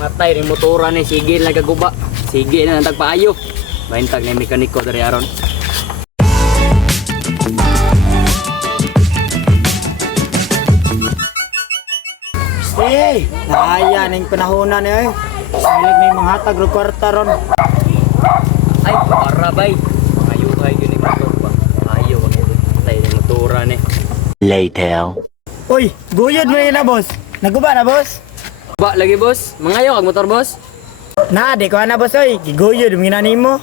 Matay ni motora ni sige na kaguba. Sige na nang tagpaayo. Mahintag na yung mekaniko dari aron. Hey, naya ning panahona ni eh. Silig may mga hatag ro kwarta ron. Ay, para bay. Mga yuhay yun yung motor ba? Ayaw ang matay ni motora ni. Later. Uy, guyod mo yun na boss. Naguba na boss? Ba lagi boss? Mangayo kag motor boss? Na, di ko na boss oy. Giguyod mo ginani mo.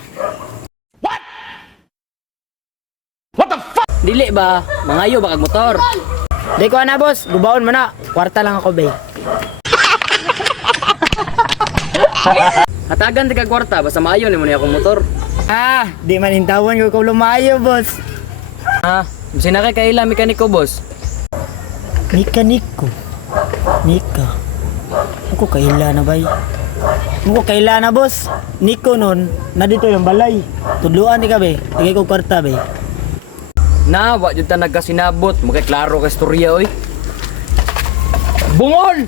Dili ba? Mangayo ba kag motor? Di ko na boss. Gubaon mo na. Kwarta lang ako bay. Hatagan di kag kwarta basta maayo ni mo niya akong motor. Ah, di man intawan ko lumayo boss. Ah, bisina kay kaila mekaniko boss. Mekaniko. Nika. Ako kaila na bay. Ako kaila na boss. Niko nun, na dito yung balay. Tudluan di ka bay. Tigay ko kwarta bay. Na, wa jud ta nagkasinabot, magay klaro ka istorya oy. Bungol!